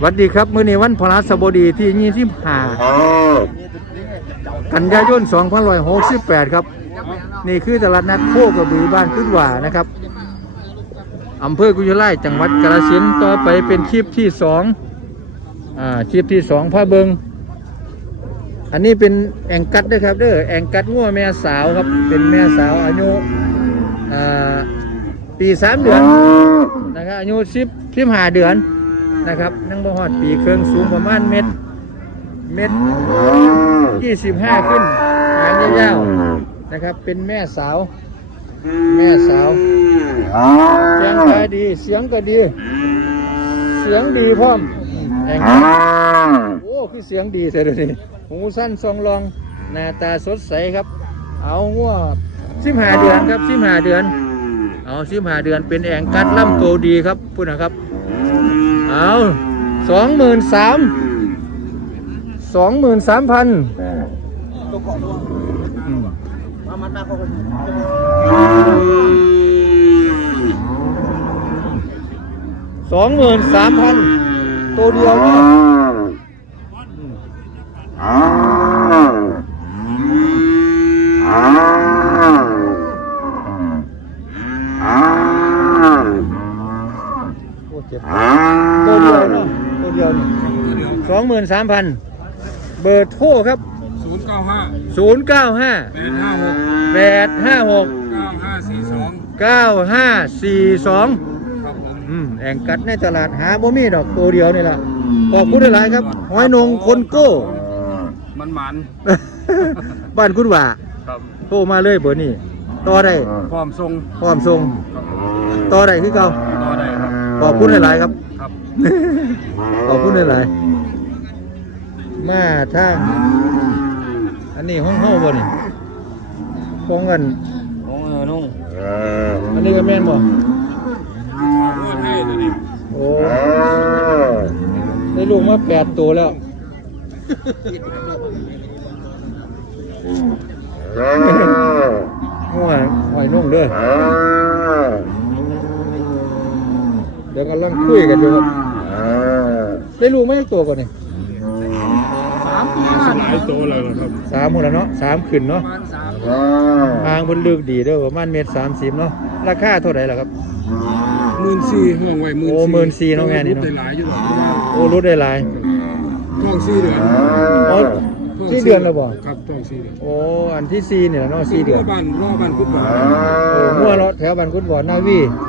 หวัสดีครับมื้อนี้วันพฤหัสบดีที่25กันยายน2568 ครับ นี่คือตลาดนัดโคกระบือบ้านขึ้นหว่านะครับอำเภอกุยไลจังหวัดกาฬสินธุ์ต่อไปเป็นคลิปที่สองอ่าคลิปที่สองพาเบิงอันนี้เป็นแองกัดด้วยครับเด้อแองกัดงัวแม่สาวครับ เป็นแม่สาวอายุอ่าปีสามเดือนนะครับอายุสิบสิบห้าเดือน นะครับนั่งบ่ฮอดปีเครื่องสูงประมาณเม็ดเม็ดยี่สิบห้าขึ้นหางยาวๆนะครับ เป็นแม่สาว แม่สาวเสียงก็ดีเสียงก็ดี เสียงดีพร้อมแองโอ้คือเสียงดีเสียเลยนี่หูสั้นทรงรองหน้าตาสดใสครับ เอางัวสิบห้าเดือนครับสิบห้าเดือน เอาสิบห้าเดือนเป็นแองกัดล่ำโตดีครับพูดนะครับ เอาสองหมื่นสามสองหมื่นสามพันสองหมื่นสามพันตัวเดียวเนี่ยโอ้เจ็บ ตัวเดียวเนาะตัวเดียวนี่สองหมื่นสามพันเบอร์โทรครับศูนย์เก้าห้าศูนย์เก้าห้าแปดห้าหกแปดห้าหกเก้าห้าสี่สองเก้าห้าสี่สองครับผมอืมแองกัดในตลาดหาบ่มีดอกตัวเดียวนี่ล่ะขอบคุณหลายๆครับหอยนงคนโก้ มันหมันบ้านคุณว่าครับโทรมาเลยเบอร์นี้ต่อได้พร้อมทรงพร้อมส่งครับต่อได้คือเก่าต่อได้ครับขอบคุณหลายๆครับ ครับ ขอบคุณหลายๆมาทางอันนี้ห้องเฮาบ่นี่ห้องกันโอ้เออนุ่งอันนี้ก็แม่นบ่เพื่อนให้ตัวนี้โอ้ได้ลูกมาแปดตัวแล้วห่วยหอยนุ่งเด้อเดี๋ยวกำลังคุยกันอยู่ครับ ได้ลูกไม่ได้ตัวก่อนนี่สามปีหลายโตเลยครับสามหมดแล้วเนาะสามขึ้นปเนาะระมาณสามทางบนลึกดีเด้อประมาณเมตรสามสิบเนาะราคาเท่าไหร่ล่ะครับหมื่นสี่ห้องไว้หมื่นโอ้14,000เนาะแม่นี่เนาะได้หลายอยู่หรอกโอ้รุดได้หลายท้องสี่เดือนอ๋อสี่เดือนแล้วบ่ครับท้องสี่เดือนโอ้อันที่สี่เนี่ยเนาะสี่เดือนรอบ้านรอบ้านพุทธบาทโอ้มั่วเลาะแถวบ้านคุณบ่อนาวี